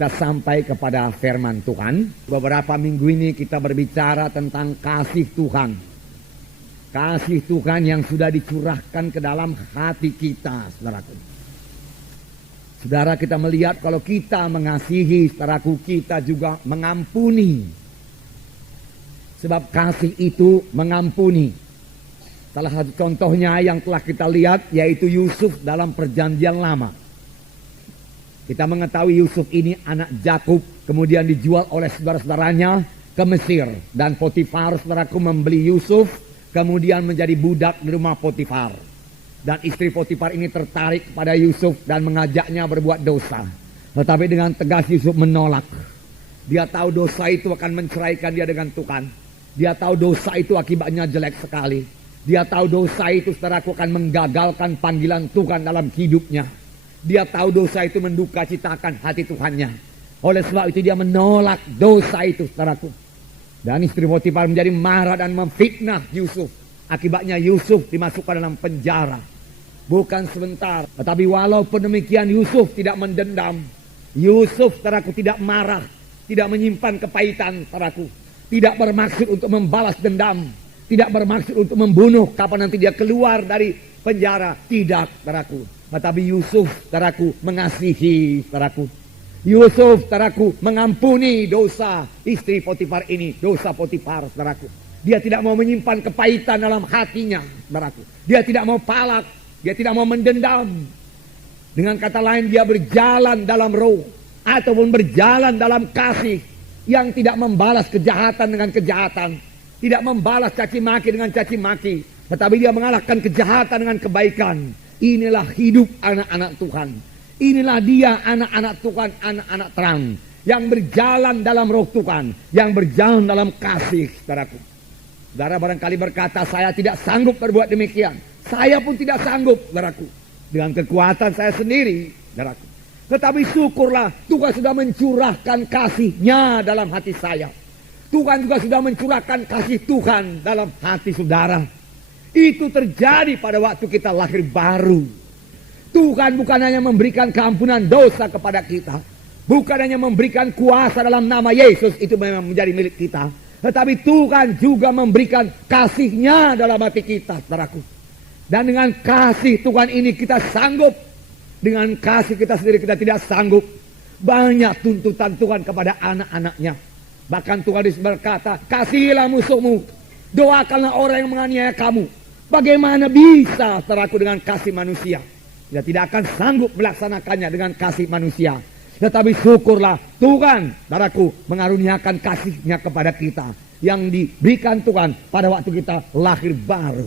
kita sampai kepada firman Tuhan. Beberapa minggu ini kita berbicara tentang kasih Tuhan. Kasih Tuhan yang sudah dicurahkan ke dalam hati kita, saudaraku. Saudara, kita melihat kalau kita mengasihi, saudaraku, kita juga mengampuni. Sebab kasih itu mengampuni. Salah satu contohnya yang telah kita lihat yaitu Yusuf dalam perjanjian lama. Kita mengetahui Yusuf ini anak Yakub, kemudian dijual oleh saudara-saudaranya ke Mesir. Dan Potifar, saudaraku, membeli Yusuf, kemudian menjadi budak di rumah Potifar. Dan istri Potifar ini tertarik pada Yusuf dan mengajaknya berbuat dosa. Tetapi dengan tegas Yusuf menolak. Dia tahu dosa itu akan menceraikan dia dengan Tuhan. Dia tahu dosa itu akibatnya jelek sekali. Dia tahu dosa itu, saudaraku, akan menggagalkan panggilan Tuhan dalam hidupnya. Dia tahu dosa itu menduka citakan hati Tuhannya. Oleh sebab itu dia menolak dosa itu, saudaraku. Dan istri Potifar menjadi marah dan memfitnah Yusuf. Akibatnya Yusuf dimasukkan dalam penjara. Bukan sebentar, tetapi walaupun demikian Yusuf tidak mendendam. Yusuf, saudaraku, tidak marah, tidak menyimpan kepahitan, saudaraku. Tidak bermaksud untuk membalas dendam, tidak bermaksud untuk membunuh kapan nanti dia keluar dari penjara. Tidak, saudaraku. Tetapi Yusuf, saudaraku, mengasihi, saudaraku. Yusuf, saudaraku, mengampuni dosa istri Potifar ini, dosa Potifar, saudaraku. Dia tidak mau menyimpan kepahitan dalam hatinya, saudaraku. Dia tidak mau palak, dia tidak mau mendendam. Dengan kata lain, dia berjalan dalam roh ataupun berjalan dalam kasih yang tidak membalas kejahatan dengan kejahatan, tidak membalas caci maki dengan caci maki, tetapi dia mengalahkan kejahatan dengan kebaikan. Inilah hidup anak-anak Tuhan. Inilah dia anak-anak Tuhan, anak-anak terang. Yang berjalan dalam roh Tuhan. Yang berjalan dalam kasih, saudaraku. Saudara barangkali berkata, saya tidak sanggup berbuat demikian. Saya pun tidak sanggup, saudaraku. Dengan kekuatan saya sendiri, saudaraku. Tetapi syukurlah Tuhan sudah mencurahkan kasih-Nya dalam hati saya. Tuhan juga sudah mencurahkan kasih Tuhan dalam hati saudara. Itu terjadi pada waktu kita lahir baru. Tuhan bukan hanya memberikan keampunan dosa kepada kita, bukan hanya memberikan kuasa dalam nama Yesus, itu memang menjadi milik kita, tetapi Tuhan juga memberikan kasih-Nya dalam hati kita, saudaraku. Dan dengan kasih Tuhan ini kita sanggup. Dengan kasih kita sendiri kita tidak sanggup. Banyak tuntutan Tuhan kepada anak-anaknya. Bahkan Tuhan berkata, kasihilah musuhmu, doakanlah orang yang menganiaya kamu. Bagaimana bisa, saudaraku, dengan kasih manusia? Dia tidak akan sanggup melaksanakannya dengan kasih manusia. Tetapi syukurlah Tuhan, saudaraku, mengaruniakan kasih-Nya kepada kita. Yang diberikan Tuhan pada waktu kita lahir baru.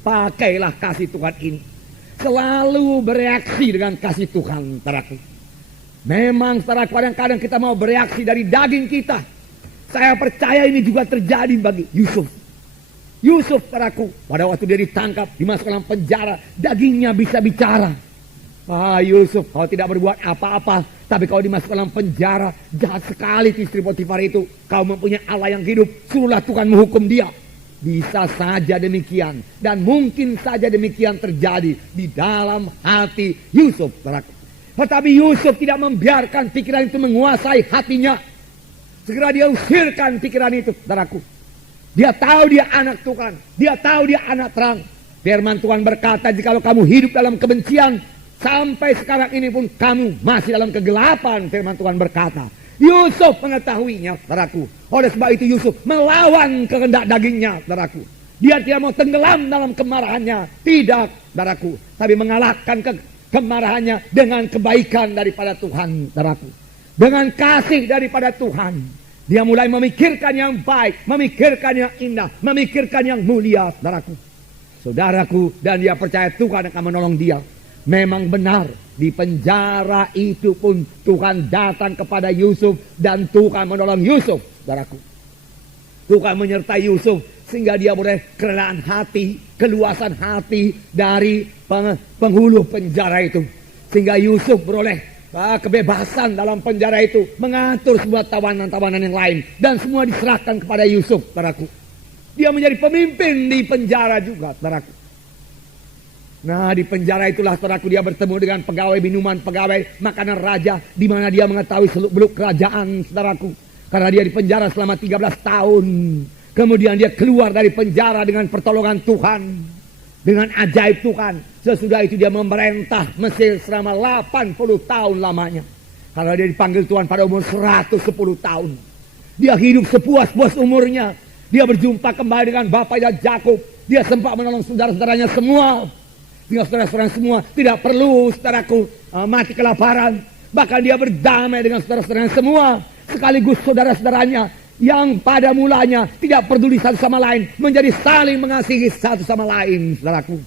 Pakailah kasih Tuhan ini. Selalu bereaksi dengan kasih Tuhan, saudaraku. Memang, saudaraku, kadang-kadang kita mau bereaksi dari daging kita. Saya percaya ini juga terjadi bagi Yusuf. Yusuf, saudaraku, pada waktu dia ditangkap, dimasukkan dalam penjara, dagingnya bisa bicara. Yusuf, kau tidak berbuat apa-apa, tapi kau dimasukkan dalam penjara, jahat sekali istri Potifar itu. Kau mempunyai Allah yang hidup, suruhlah Tuhan menghukum dia. Bisa saja demikian, dan mungkin saja demikian terjadi di dalam hati Yusuf, saudaraku. Tetapi Yusuf tidak membiarkan pikiran itu menguasai hatinya. Segera dia usirkan pikiran itu, saudaraku. Dia tahu dia anak Tuhan. Dia tahu dia anak terang. Firman Tuhan berkata, jikalau kamu hidup dalam kebencian, sampai sekarang ini pun kamu masih dalam kegelapan. Firman Tuhan berkata. Yusuf mengetahuinya, saudaraku. Oleh sebab itu Yusuf melawan kehendak dagingnya, saudaraku. Dia tidak mau tenggelam dalam kemarahannya. Tidak, saudaraku. Tapi mengalahkan kemarahannya dengan kebaikan daripada Tuhan, saudaraku. Dengan kasih daripada Tuhan. Dia mulai memikirkan yang baik, memikirkan yang indah, memikirkan yang mulia, saudaraku. Saudaraku, dan dia percaya Tuhan akan menolong dia. Memang benar, di penjara itu pun Tuhan datang kepada Yusuf dan Tuhan menolong Yusuf, saudaraku. Tuhan menyertai Yusuf sehingga dia boleh kerelaan hati, keluasan hati dari penghulu penjara itu. Sehingga Yusuf beroleh kebebasan dalam penjara itu, mengatur semua tawanan-tawanan yang lain, dan semua diserahkan kepada Yusuf, saudaraku. Dia menjadi pemimpin di penjara juga, saudaraku. Nah, di penjara itulah saudaraku dia bertemu dengan pegawai minuman, pegawai makanan raja, di mana dia mengetahui seluk-beluk kerajaan, saudaraku. Karena dia di penjara selama 13 tahun. Kemudian dia keluar dari penjara dengan pertolongan Tuhan, dengan ajaib Tuhan. Sesudah itu dia memerintah Mesir selama 80 tahun lamanya. Karena dia dipanggil Tuhan pada umur 110 tahun. Dia hidup sepuas-puas umurnya. Dia berjumpa kembali dengan bapaknya Yakub. Dia sempat menolong saudara-saudaranya semua. Tinggal saudara-saudara semua tidak perlu saudaraku mati kelaparan. Bahkan dia berdamai dengan saudara-saudaranya semua. Sekaligus saudara-saudaranya yang pada mulanya tidak peduli satu sama lain menjadi saling mengasihi satu sama lain, saudaraku.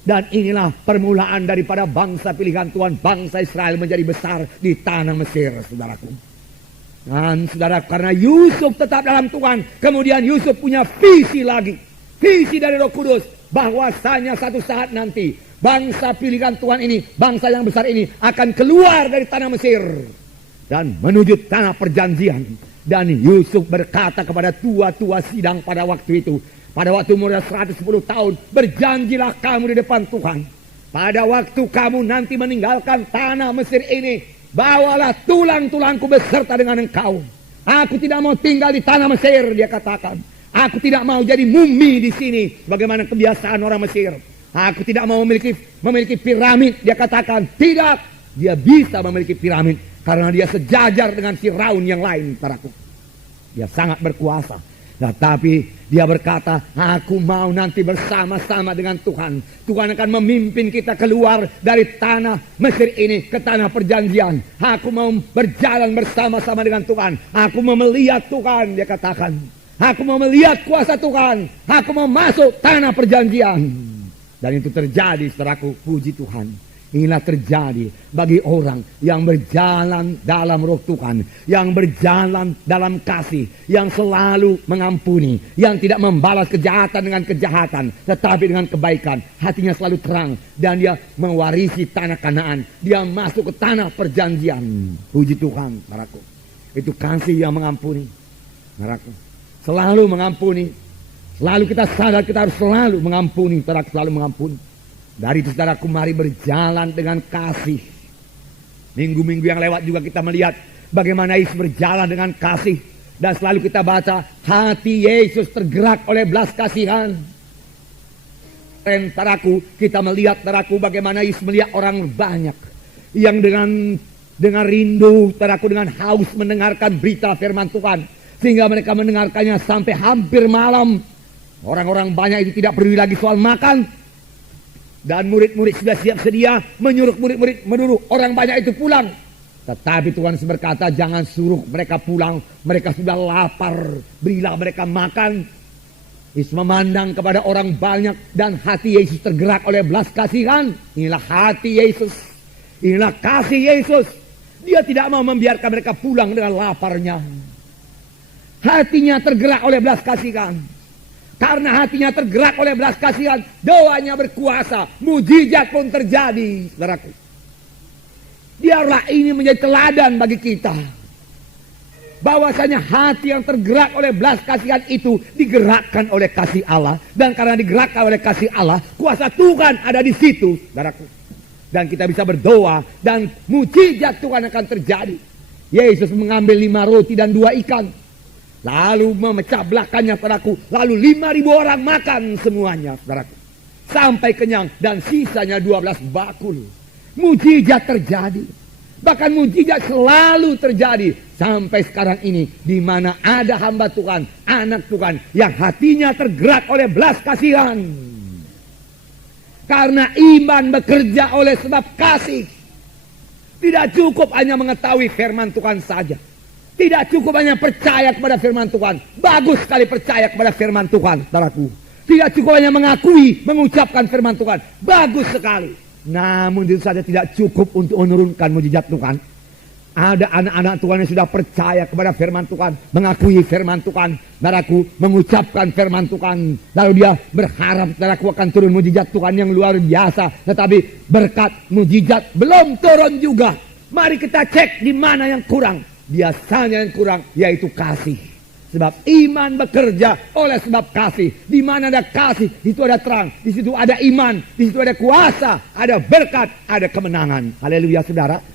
Dan inilah permulaan daripada bangsa pilihan Tuhan, bangsa Israel menjadi besar di tanah Mesir, saudaraku. Dan saudara, karena Yusuf tetap dalam Tuhan, kemudian Yusuf punya visi lagi. Visi dari Roh Kudus, bahwasanya satu saat nanti bangsa pilihan Tuhan ini, bangsa yang besar ini akan keluar dari tanah Mesir dan menuju tanah perjanjian. Dan Yusuf berkata kepada tua-tua sidang pada waktu itu, pada waktu umurnya 110 tahun, berjanjilah kamu di depan Tuhan. Pada waktu kamu nanti meninggalkan tanah Mesir ini, bawalah tulang-tulangku beserta dengan engkau. Aku tidak mau tinggal di tanah Mesir, dia katakan. Aku tidak mau jadi mumi di sini, bagaimana kebiasaan orang Mesir. Aku tidak mau memiliki piramid, dia katakan. Tidak, dia bisa memiliki piramid karena dia sejajar dengan Firaun yang lain, saudaraku. Dia sangat berkuasa. Nah, tapi dia berkata, aku mau nanti bersama-sama dengan Tuhan. Tuhan akan memimpin kita keluar dari tanah Mesir ini ke tanah perjanjian. Aku mau berjalan bersama-sama dengan Tuhan. Aku mau melihat Tuhan, dia katakan. Aku mau melihat kuasa Tuhan. Aku mau masuk tanah perjanjian. Dan itu terjadi, saudaraku, puji Tuhan. Inilah terjadi bagi orang yang berjalan dalam Roh Tuhan, yang berjalan dalam kasih, yang selalu mengampuni, yang tidak membalas kejahatan dengan kejahatan, tetapi dengan kebaikan. Hatinya selalu terang dan dia mewarisi tanah Kanaan. Dia masuk ke tanah perjanjian. Puji Tuhan, saudaraku. Itu kasih yang mengampuni, saudaraku. Selalu mengampuni. Selalu kita sadar kita harus selalu mengampuni, saudaraku, selalu mengampuni. Dari itu, saudaraku, mari berjalan dengan kasih. Minggu-minggu yang lewat juga kita melihat bagaimana Yesus berjalan dengan kasih. Dan selalu kita baca, hati Yesus tergerak oleh belas kasihan. Dan saudaraku, kita melihat, saudaraku, bagaimana Yesus melihat orang banyak yang dengan rindu, saudaraku, dengan haus mendengarkan berita firman Tuhan. Sehingga mereka mendengarkannya sampai hampir malam. Orang-orang banyak itu tidak peduli lagi soal makan. Dan murid-murid sudah siap sedia menyuruh murid-murid menurut orang banyak itu pulang. Tetapi Tuhan berkata, jangan suruh mereka pulang. Mereka sudah lapar. Berilah mereka makan. Yesus memandang kepada orang banyak dan hati Yesus tergerak oleh belas kasihan. Inilah hati Yesus. Inilah kasih Yesus. Dia tidak mau membiarkan mereka pulang dengan laparnya. Hatinya tergerak oleh belas kasihan. Karena hatinya tergerak oleh belas kasihan, doanya berkuasa, mujizat pun terjadi, saudaraku. Biarlah ini menjadi teladan bagi kita. Bahwasanya hati yang tergerak oleh belas kasihan itu digerakkan oleh kasih Allah. Dan karena digerakkan oleh kasih Allah, kuasa Tuhan ada di situ, saudaraku. Dan kita bisa berdoa dan mujizat Tuhan akan terjadi. Yesus mengambil 5 roti dan 2 ikan. Lalu memecah belahkannya, saudaraku. Lalu 5.000 orang makan semuanya, saudaraku. Sampai kenyang dan sisanya 12 bakul. Mujizat terjadi. Bahkan mujizat selalu terjadi sampai sekarang ini, di mana ada hamba Tuhan, anak Tuhan yang hatinya tergerak oleh belas kasihan. Karena iman bekerja oleh sebab kasih. Tidak cukup hanya mengetahui firman Tuhan saja. Tidak cukup hanya percaya kepada firman Tuhan. Bagus sekali percaya kepada firman Tuhan, saudaraku. Tidak cukup hanya mengakui, mengucapkan firman Tuhan. Bagus sekali. Namun itu saja tidak cukup untuk menurunkan mujizat Tuhan. Ada anak-anak Tuhan yang sudah percaya kepada firman Tuhan, mengakui firman Tuhan, saudaraku, mengucapkan firman Tuhan. Lalu dia berharap, saudaraku, akan turun mujizat Tuhan yang luar biasa. Tetapi berkat mujizat belum turun juga. Mari kita cek di mana yang kurang. Biasanya yang kurang yaitu kasih. Sebab iman bekerja oleh sebab kasih. Di mana ada kasih, di situ ada terang. Di situ ada iman, di situ ada kuasa, ada berkat, ada kemenangan. Haleluya saudara.